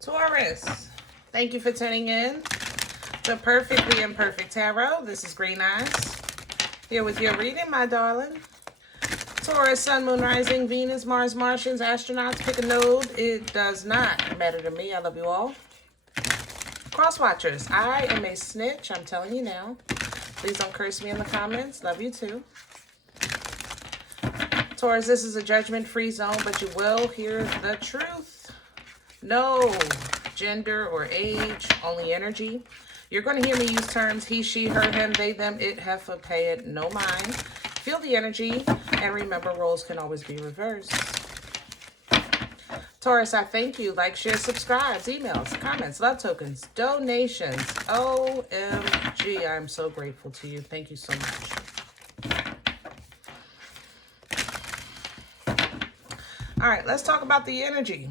Taurus, thank you for tuning in to Perfectly Imperfect Tarot. This is Green Eyes, here with your reading, my darling. Taurus, Sun, Moon, Rising, Venus, Mars, Martians, astronauts, pick a node. It does not matter to me. I love you all. Crosswatchers, I am a snitch. I'm telling you now. Please don't curse me in the comments. Love you too. Taurus, this is a judgment-free zone, but you will hear the truth. No gender or age, only energy. You're going to hear me use terms he, she, her, him, they, them, it, heifer, pay it, no mind. Feel the energy, and remember, roles can always be reversed. Taurus, I thank you. Like, share, subscribe, emails, comments, love tokens, donations. OMG, I'm so grateful to you. Thank you so much. All right, let's talk about the energy.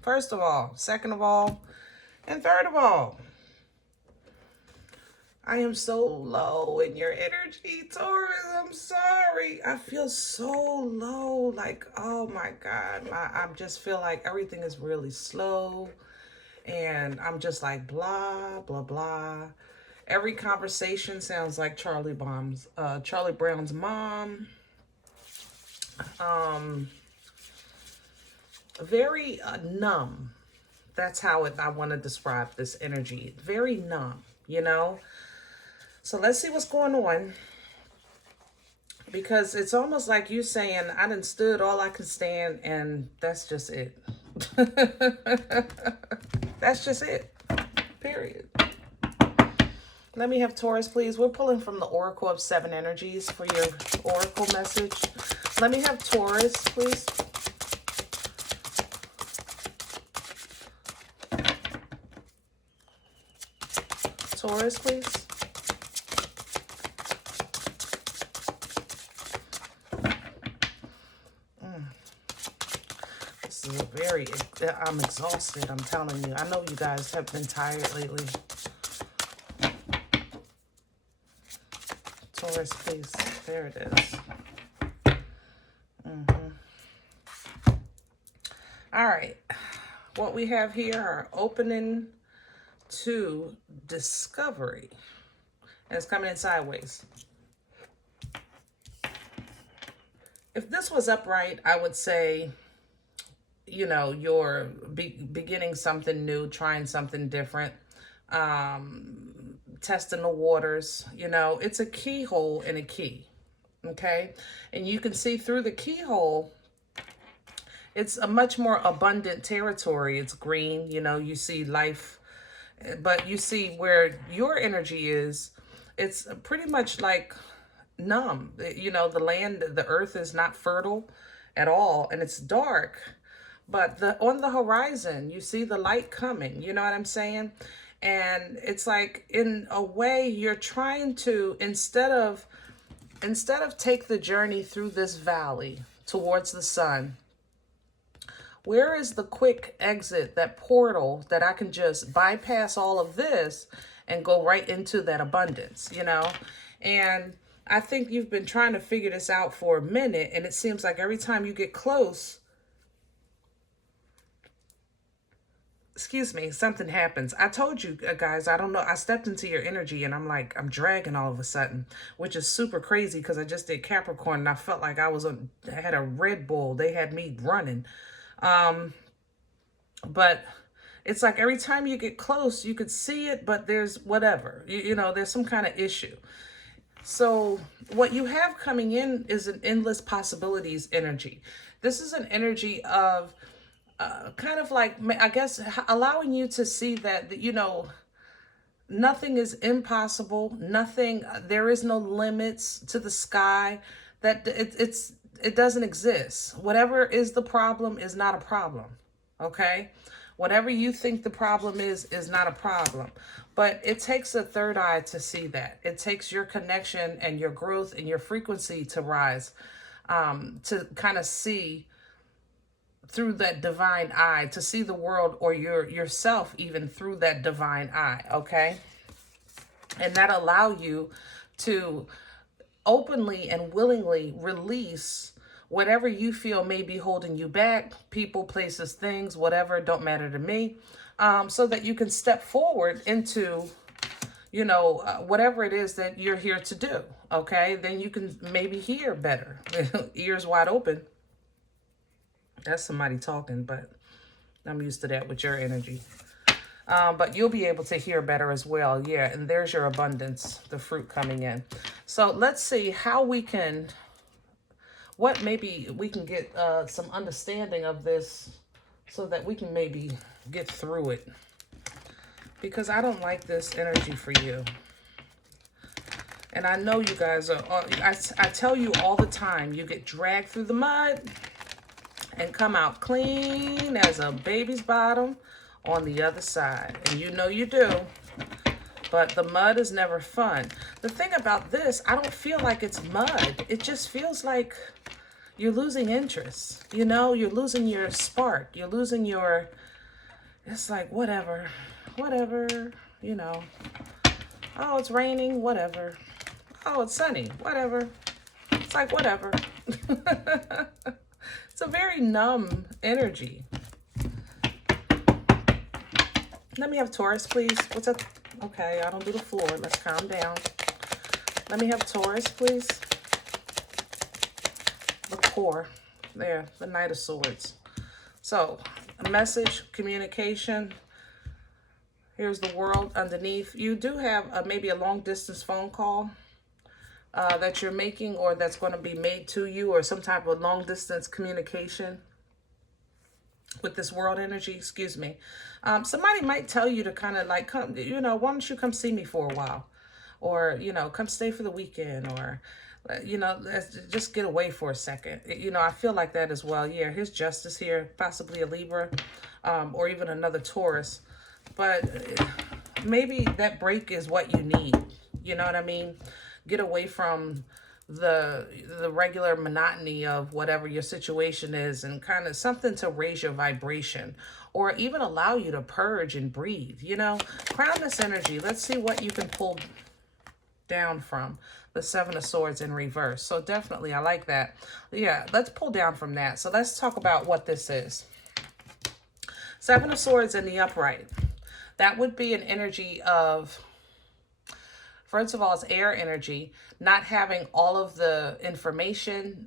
First of all, second of all, and third of all. I am so low in your energy, Taurus. I'm sorry. I feel so low. Like, oh my God. I just feel like everything is really slow. And I'm just like, blah, blah, blah. Every conversation sounds like Charlie Brown's mom. Very numb. That's how I want to describe this energy. Very numb, you know? So let's see what's going on. Because it's almost like you saying, I done stood all I can stand, and that's just it. That's just it. Period. Let me have Taurus, please. We're pulling from the Oracle of Seven Energies for your Oracle message. Let me have Taurus, please. Taurus, please. This is a very, I'm exhausted, I'm telling you. I know you guys have been tired lately. Taurus, please. There it is. All right. What we have here are opening to discovery. And it's coming in sideways. If this was upright, I would say, you know, you're beginning something new, trying something different, testing the waters. You know, it's a keyhole in a key, okay? And you can see through the keyhole, it's a much more abundant territory. It's green, you know, you see life. But you see where your energy is, it's pretty much like numb. You know, the land, the earth is not fertile at all, and it's dark. But on the horizon, you see the light coming. You know what I'm saying? And it's like, in a way, you're trying to, instead of take the journey through this valley towards the sun, where is the quick exit, that portal that I can just bypass all of this and go right into that abundance, you know? And I think you've been trying to figure this out for a minute, and it seems like every time you get close, excuse me, something happens. I told you guys, I don't know, I stepped into your energy and I'm like, I'm dragging all of a sudden, which is super crazy because I just did Capricorn and I felt like I had a Red Bull. They had me running. But it's like every time you get close, you could see it, but there's whatever, you know, there's some kind of issue. So what you have coming in is an endless possibilities energy. This is an energy of kind of like, I guess, allowing you to see that, you know, nothing is impossible. Nothing, there is no limits to the sky, that it doesn't exist. Whatever is the problem is not a problem. Okay? Whatever you think the problem is not a problem. But it takes a third eye to see that. It takes your connection and your growth and your frequency to rise, to kind of see through that divine eye, to see the world or yourself even through that divine eye, okay? And that allow you to openly and willingly release whatever you feel may be holding you back, people, places, things, whatever, don't matter to me, so that you can step forward into, you know, whatever it is that you're here to do, okay? Then you can maybe hear better, ears wide open. That's somebody talking, but I'm used to that with your energy. But you'll be able to hear better as well. Yeah, and there's your abundance, the fruit coming in. So let's see how we can, what maybe we can get some understanding of this so that we can maybe get through it. Because I don't like this energy for you. And I know you guys are, I tell you all the time, you get dragged through the mud and come out clean as a baby's bottom on the other side. And you know you do. But the mud is never fun. The thing about this, I don't feel like it's mud. It just feels like you're losing interest. You know, you're losing your spark. You're losing your, it's like, whatever, you know. Oh, it's raining, whatever. Oh, it's sunny, whatever. It's like, whatever. It's a very numb energy. Let me have Taurus, please. What's up? Okay, I don't do the floor. Let's calm down. Let me have Taurus, please. The core. There, the Knight of Swords. So, a message, communication. Here's the World underneath. You do have maybe a long-distance phone call that you're making, or that's going to be made to you, or some type of long-distance communication with this World energy, excuse me. Somebody might tell you to kind of like, come, you know, why don't you come see me for a while? Or, you know, come stay for the weekend, or, you know, let's just get away for a second. You know, I feel like that as well. Yeah, here's Justice here, possibly a Libra, or even another Taurus. But maybe that break is what you need. You know what I mean? Get away from the regular monotony of whatever your situation is, and kind of something to raise your vibration, or even allow you to purge and breathe, you know. Crown this energy. Let's see what you can pull down from the Seven of Swords in reverse. So definitely, I like that. Yeah, let's pull down from that. So let's talk about what this is. Seven of Swords in the upright. That would be an energy of, first of all, it's air energy, not having all of the information,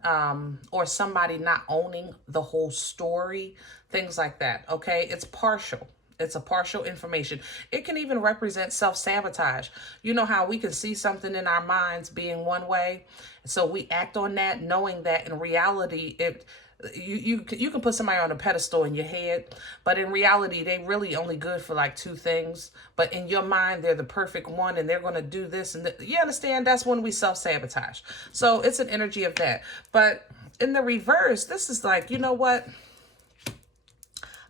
or somebody not owning the whole story, things like that, okay? It's partial. It's a partial information. It can even represent self-sabotage. You know how we can see something in our minds being one way, so we act on that, knowing that in reality, you can put somebody on a pedestal in your head, but in reality, they really only good for like two things. But in your mind, they're the perfect one, and they're going to do this. And you understand? That's when we self-sabotage. So it's an energy of that. But in the reverse, this is like, you know what?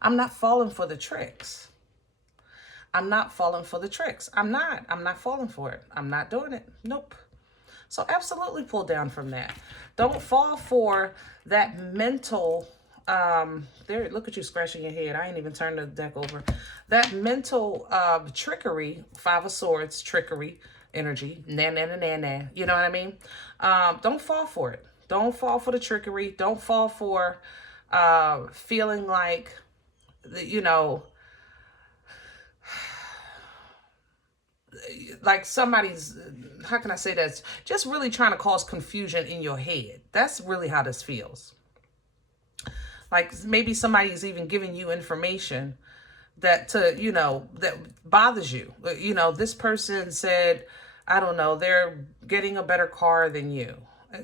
I'm not falling for the tricks. I'm not falling for the tricks. I'm not falling for it. I'm not doing it. Nope. So absolutely pull down from that. Don't fall for that mental, there, look at you scratching your head. I ain't even turned the deck over. That mental trickery, Five of Swords, trickery, energy, you know what I mean? Don't fall for it. Don't fall for the trickery. Don't fall for feeling like, you know, like somebody's, how can I say that? Just really trying to cause confusion in your head. That's really how this feels. Like maybe somebody's even giving you information that you know, that bothers you. You know, this person said, I don't know, they're getting a better car than you.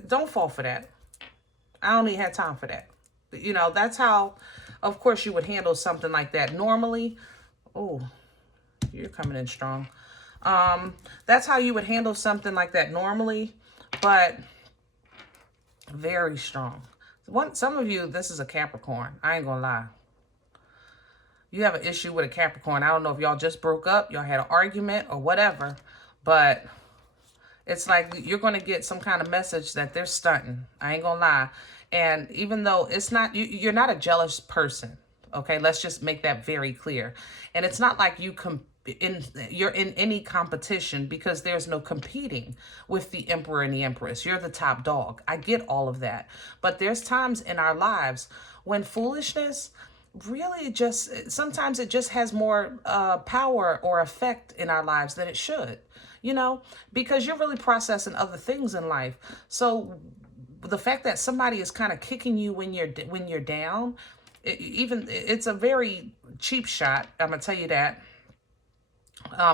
Don't fall for that. I don't even have time for that. You know, that's how, of course, you would handle something like that. Normally, oh, you're coming in strong. That's how you would handle something like that normally, but very strong. Some of you, this is a Capricorn. I ain't gonna lie. You have an issue with a Capricorn. I don't know if y'all just broke up, y'all had an argument or whatever, but it's like you're going to get some kind of message that they're stunting. I ain't gonna lie. And even though it's not, you're not a jealous person. Okay, let's just make that very clear. And it's not like you you're in any competition, because there's no competing with the Emperor and the Empress. You're the top dog. I get all of that. But there's times in our lives when foolishness really just, sometimes it just has more power or effect in our lives than it should, you know, because you're really processing other things in life. So the fact that somebody is kind of kicking you when you're down, it's a very cheap shot. I'm gonna tell you that.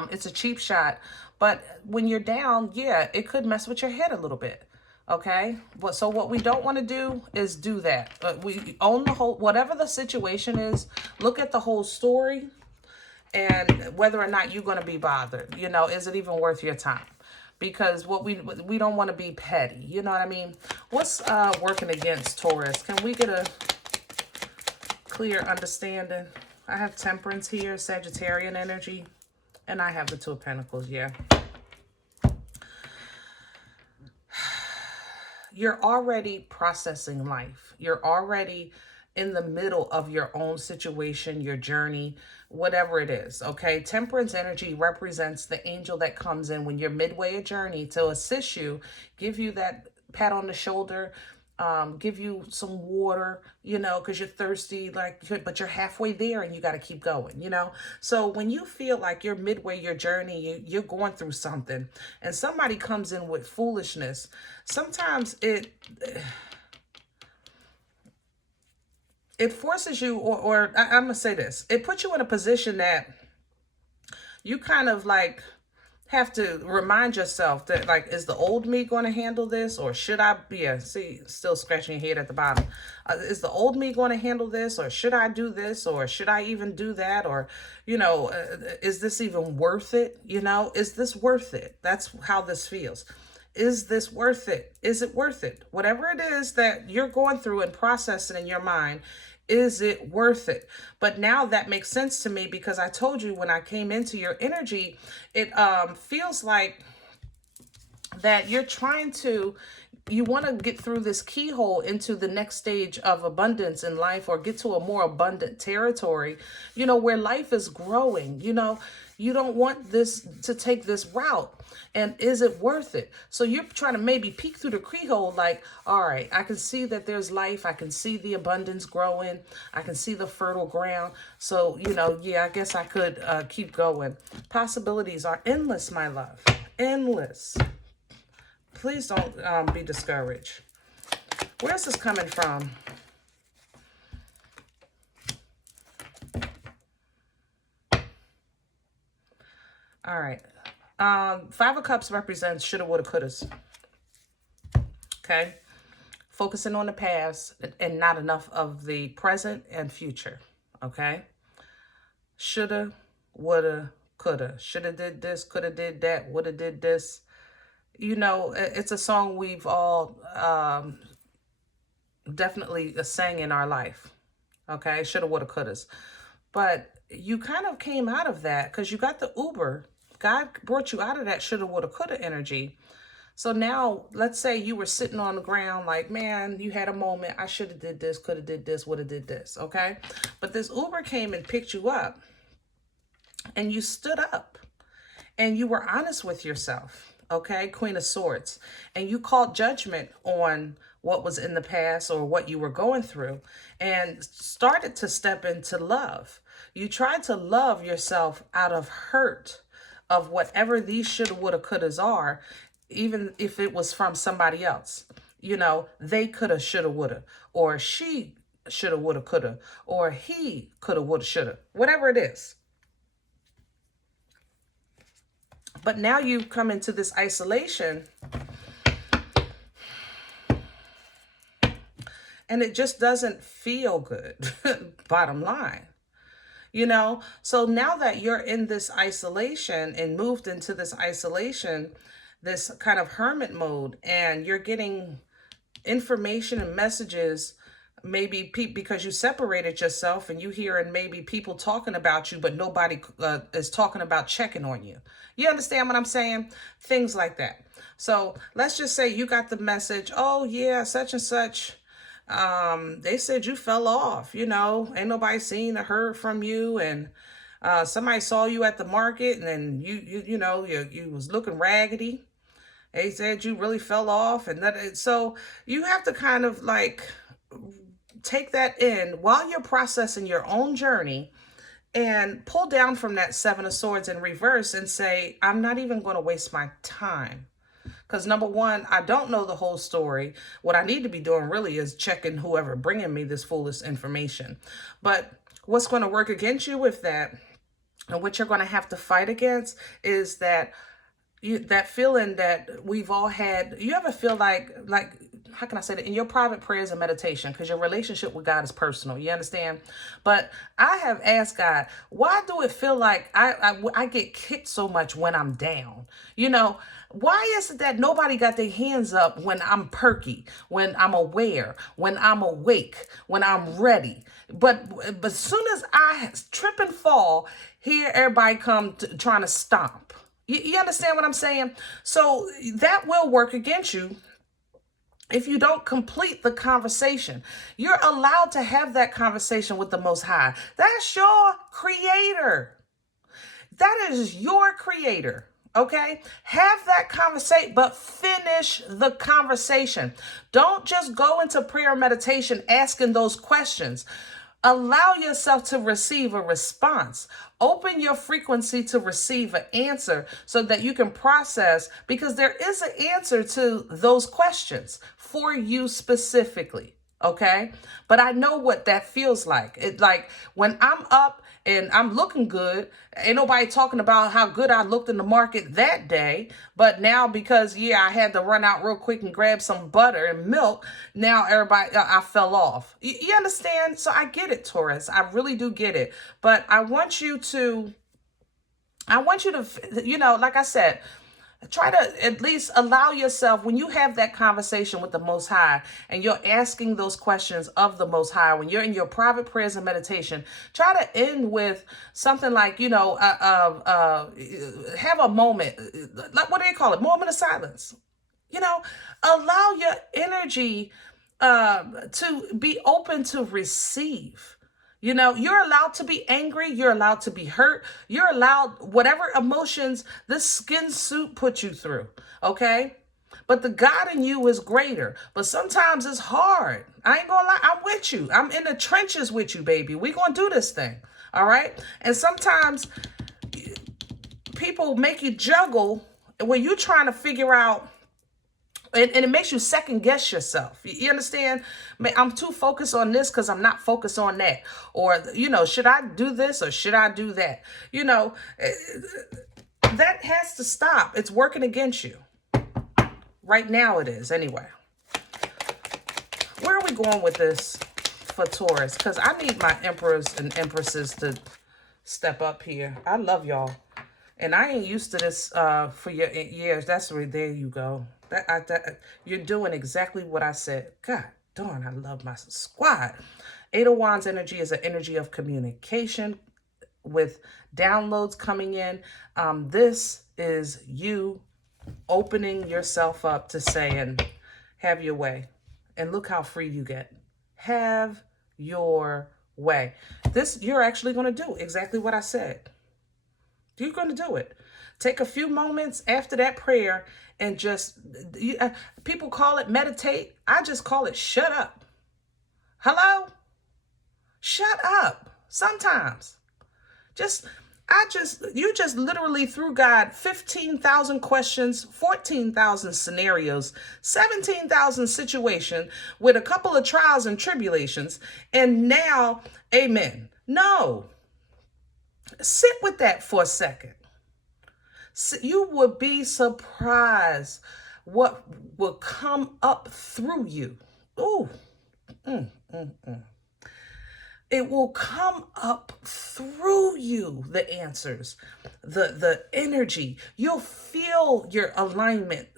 It's a cheap shot, but when you're down, yeah, it could mess with your head a little bit. Okay, but so what we don't want to do is do that. We own the whole, whatever the situation is, look at the whole story, and whether or not you're going to be bothered, you know, is it even worth your time? Because what we don't want to be petty, you know what I mean? What's working against Taurus? Can we get a clear understanding? I have Temperance here, Sagittarian energy, and I have the Two of Pentacles, yeah. You're already processing life. You're already in the middle of your own situation, your journey, whatever it is, okay? Temperance energy represents the angel that comes in when you're midway a journey to assist you, give you that pat on the shoulder, give you some water, you know, because you're thirsty, but you're halfway there and you got to keep going, you know? So when you feel like you're midway your journey, you're going through something, and somebody comes in with foolishness, sometimes it forces you, or I'm going to say this, it puts you in a position that you kind of like have to remind yourself that, like, is the old me going to handle this, or should I be, see, still scratching your head at the bottom. Is the old me going to handle this, or should I do this, or should I even do that? Or, you know, is this even worth it? You know, is this worth it? That's how this feels. Is this worth it? Is it worth it? Whatever it is that you're going through and processing in your mind, is it worth it? But now that makes sense to me, because I told you when I came into your energy, it feels like that you're trying to, you want to get through this keyhole into the next stage of abundance in life, or get to a more abundant territory, you know, where life is growing. You know, you don't want this to take this route. And is it worth it? So you're trying to maybe peek through the keyhole, like, all right, I can see that there's life. I can see the abundance growing. I can see the fertile ground. So, you know, yeah, I guess I could keep going. Possibilities are endless, my love. Endless. Please don't be discouraged. Where's this coming from? All right. Five of Cups represents shoulda, woulda, couldas. Okay. Focusing on the past and not enough of the present and future. Okay. Shoulda, woulda, coulda. Shoulda did this, coulda did that, woulda did this. You know, it's a song we've all definitely sang in our life. Okay. Shoulda, woulda, couldas. But you kind of came out of that because you got the Uber. God brought you out of that shoulda, woulda, coulda energy. So now, let's say you were sitting on the ground like, man, you had a moment. I should have did this, could have did this, would have did this, okay? But this Uber came and picked you up, and you stood up, and you were honest with yourself, okay? Queen of Swords. And you called judgment on what was in the past or what you were going through, and started to step into love. You tried to love yourself out of hurt of whatever these shoulda, woulda, couldas are, even if it was from somebody else. You know, they coulda, shoulda, woulda, or she shoulda, woulda, coulda, or he coulda, woulda, shoulda, whatever it is. But now you come into this isolation, and it just doesn't feel good, bottom line. You know, so now that you're in this isolation and moved into this isolation, this kind of hermit mode, and you're getting information and messages, maybe because you separated yourself, and you hearing maybe people talking about you, but nobody is talking about checking on you. You understand what I'm saying? Things like that. So let's just say you got the message, oh yeah, such and such, they said you fell off, you know, ain't nobody seen or heard from you, and Somebody saw you at the market, and then you was looking raggedy. They said you really fell off, and so you have to kind of like take that in while you're processing your own journey, and pull down from that Seven of Swords in reverse and say, I'm not even going to waste my time. Because number one, I don't know the whole story. What I need to be doing really is checking whoever bringing me this foolish information. But what's going to work against you with that, and what you're going to have to fight against, is that that feeling that we've all had. You ever feel like how can I say that, in your private prayers and meditation, because your relationship with God is personal, you understand? But I have asked God, why do it feel like I get kicked so much when I'm down? Why is it that nobody got their hands up when I'm perky, when I'm aware, when I'm awake, when I'm ready? But as soon as I trip and fall, here everybody come trying to stomp. You understand what I'm saying? So that will work against you if you don't complete the conversation. You're allowed to have that conversation with the Most High. That's your creator. That is your creator. Okay? Have that conversation, but finish the conversation. Don't just go into prayer meditation asking those questions. Allow yourself to receive a response. Open your frequency to receive an answer so that you can process, because there is an answer to those questions for you specifically. Okay? But I know what that feels like. It's like when I'm up and I'm looking good, ain't nobody talking about how good I looked in the market that day. But now, because, I had to run out real quick and grab some butter and milk, now everybody, I fell off. You understand? So I get it, Taurus. I really do get it. But I want you to, like I said, try to at least allow yourself, when you have that conversation with the Most High and you're asking those questions of the Most High, when you're in your private prayers and meditation, try to end with something like, have a moment, like, what do they call it? Moment of silence. Allow your energy to be open to receive. You're allowed to be angry. You're allowed to be hurt. You're allowed whatever emotions this skin suit put you through. Okay? But the God in you is greater. But sometimes it's hard. I ain't gonna lie. I'm with you. I'm in the trenches with you, baby. We gonna do this thing. All right? And sometimes people make you juggle when you're trying to figure out, and it makes you second guess yourself. You understand? I'm too focused on this because I'm not focused on that. Or, should I do this or should I do that? That has to stop. It's working against you. Right now it is, anyway. Where are we going with this for Taurus? Because I need my emperors and empresses to step up here. I love y'all. And I ain't used to this for years. That's right. There you go. You're doing exactly what I said. God darn, I love my squad. Eight of Wands energy is an energy of communication with downloads coming in. This is you opening yourself up to saying, have your way. And look how free you get. Have your way. This, you're actually going to do exactly what I said. You're going to do it. Take a few moments after that prayer and just, people call it meditate. I just call it shut up. Hello? Shut up. Sometimes. You just literally threw God 15,000 questions, 14,000 scenarios, 17,000 situations with a couple of trials and tribulations. And now, amen. No. Sit with that for a second. You would be surprised what will come up through you. Ooh. It will come up through you, the answers, the energy. You'll feel your alignment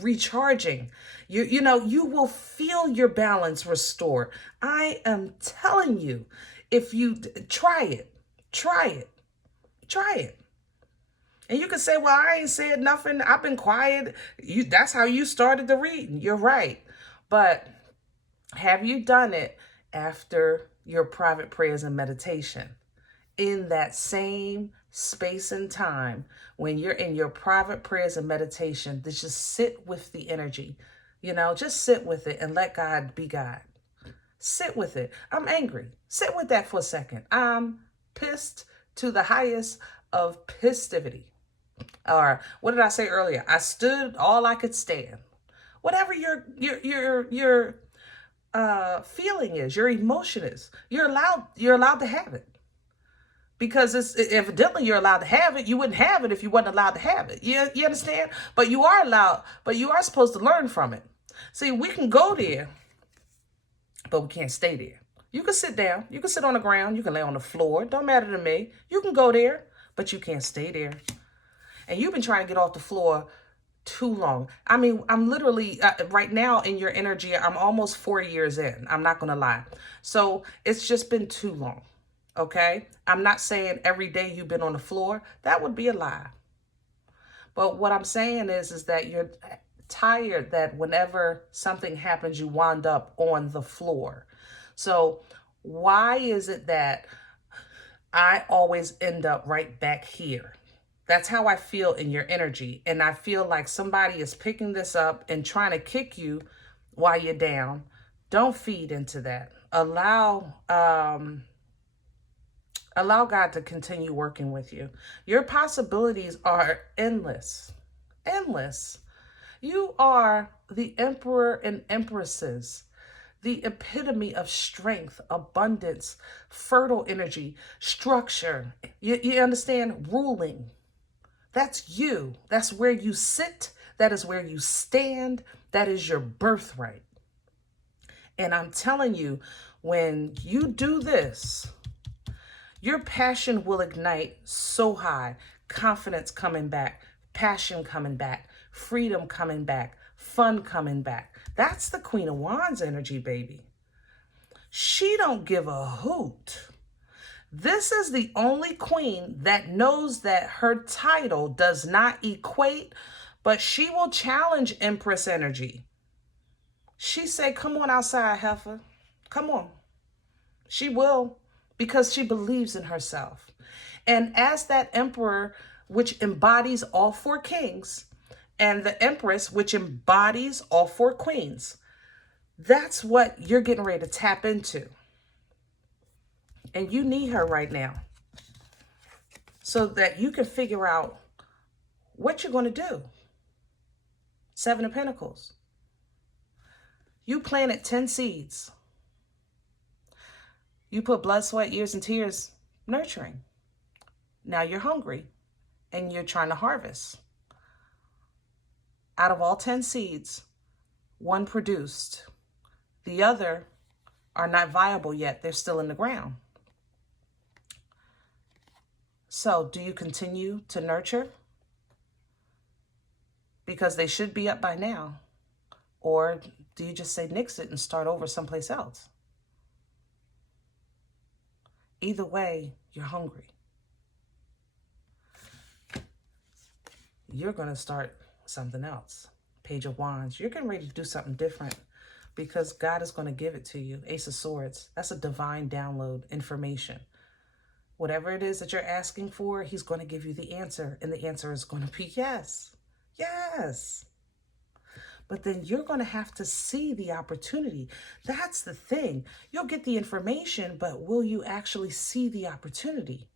recharging. You will feel your balance restored. I am telling you, if you try it. And you can say, well, I ain't said nothing. I've been quiet. That's how you started the reading. You're right. But have you done it after your private prayers and meditation? in that same space and time when you're in your private prayers and meditation, to just sit with the energy, just sit with it and let God be God. Sit with it. I'm angry. Sit with that for a second. I'm pissed to the highest of pistivity. Or what did I say earlier? I stood all I could stand. Whatever your feeling is, your emotion is, you're allowed to have it. Because evidently you're allowed to have it. You wouldn't have it if you wasn't allowed to have it. You understand? But you are supposed to learn from it. See, we can go there, but we can't stay there. You can sit down. You can sit on the ground. You can lay on the floor. Don't matter to me. You can go there, but you can't stay there. And you've been trying to get off the floor too long. I mean, I'm literally right now in your energy. I'm almost 4 years in. I'm not going to lie. So it's just been too long. Okay. I'm not saying every day you've been on the floor. That would be a lie. But what I'm saying is that you're tired that whenever something happens, you wind up on the floor. So why is it that I always end up right back here? That's how I feel in your energy. And I feel like somebody is picking this up and trying to kick you while you're down. Don't feed into that. Allow God to continue working with you. Your possibilities are endless. Endless. You are the emperor and empresses, the epitome of strength, abundance, fertile energy, structure. You understand? Ruling. That's you. That's where you sit. That is where you stand. That is your birthright. And I'm telling you, when you do this, your passion will ignite so high. Confidence coming back, passion coming back, freedom coming back, fun coming back. That's the Queen of Wands energy, baby. She don't give a hoot. This is the only queen that knows that her title does not equate, but she will challenge Empress energy. She say, come on outside, heifer. Come on. She will, because she believes in herself. And as that emperor, which embodies all 4 kings, and the empress, which embodies all 4 queens, that's what you're getting ready to tap into. And you need her right now so that you can figure out what you're going to do. 7 of Pentacles. You planted 10 seeds. You put blood, sweat, years, and tears nurturing. Now you're hungry and you're trying to harvest. Out of all 10 seeds, 1 produced. The other are not viable yet. They're still in the ground. So do you continue to nurture? Because they should be up by now. Or do you just say nix it and start over someplace else? Either way, you're hungry. You're going to start something else. Page of Wands. You're getting ready to do something different because God is going to give it to you. Ace of Swords. That's a divine download information. Whatever it is that you're asking for, he's going to give you the answer. And the answer is going to be yes. Yes. But then you're going to have to see the opportunity. That's the thing. You'll get the information, but will you actually see the opportunity?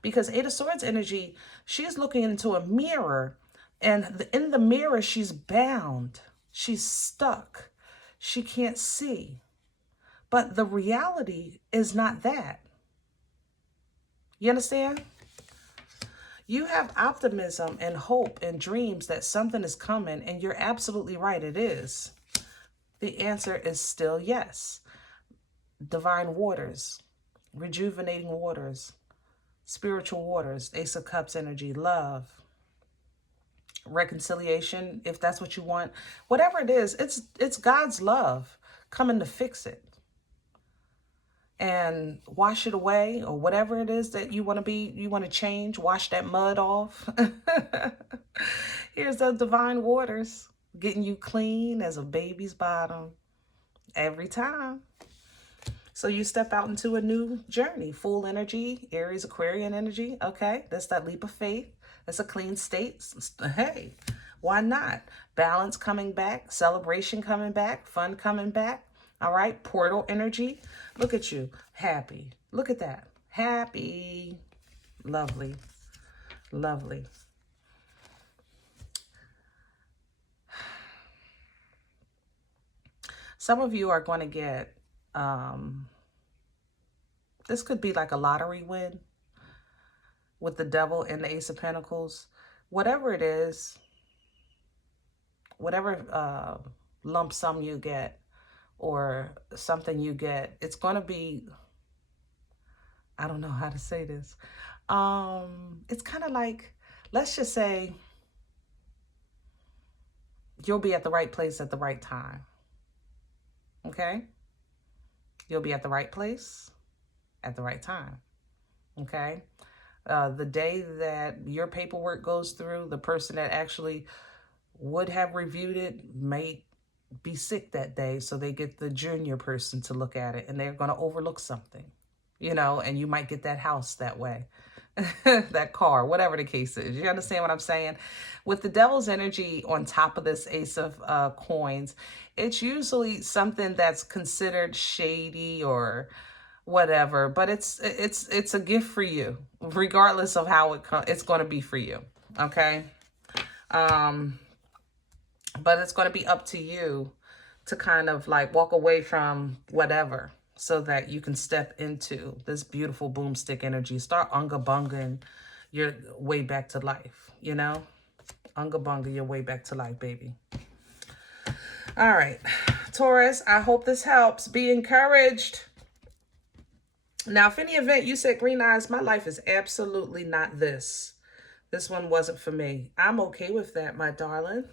Because 8 of Swords energy, she's looking into a mirror. And in the mirror, she's bound. She's stuck. She can't see. But the reality is not that. You understand? You have optimism and hope and dreams that something is coming, and you're absolutely right, it is. The answer is still yes. Divine waters, rejuvenating waters, spiritual waters, Ace of Cups energy, love, reconciliation, if that's what you want. Whatever it is, it's God's love coming to fix it. And wash it away, or whatever it is that you want to change, wash that mud off. Here's the divine waters, getting you clean as a baby's bottom every time. So you step out into a new journey, full energy, Aries, Aquarian energy. Okay, that's that leap of faith. That's a clean state. Hey, why not? Balance coming back, celebration coming back, fun coming back. All right, portal energy. Look at you, happy. Look at that, happy. Lovely, lovely. Some of you are going to get, this could be like a lottery win with the Devil and the Ace of Pentacles. Whatever it is, whatever lump sum you get or something you get, it's going to be, I don't know how to say this. It's kind of like, let's just say you'll be at the right place at the right time. Okay? You'll be at the right place at the right time. Okay? The day that your paperwork goes through, the person that actually would have reviewed it may be sick that day, so they get the junior person to look at it, and they're going to overlook something, you know, and you might get that house that way, that car, whatever the case is. You understand what I'm saying? With the Devil's energy on top of this Ace of Coins, it's usually something that's considered shady or whatever, but it's a gift for you, regardless of how it's going to be for you. Okay. But it's going to be up to you to kind of like walk away from whatever so that you can step into this beautiful boomstick energy. Start unga bungaing your way back to life, you know? Unga bunga your way back to life, baby. All right, Taurus, I hope this helps. Be encouraged. Now, if any event you said, Green Eyes, my life is absolutely not this. This one wasn't for me. I'm okay with that, my darling.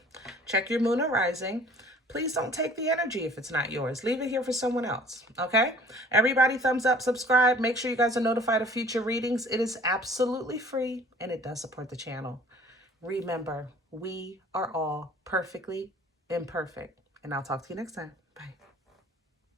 Check your moon and rising. Please don't take the energy if it's not yours. Leave it here for someone else, okay? Everybody, thumbs up, subscribe. Make sure you guys are notified of future readings. It is absolutely free, and it does support the channel. Remember, we are all perfectly imperfect. And I'll talk to you next time. Bye.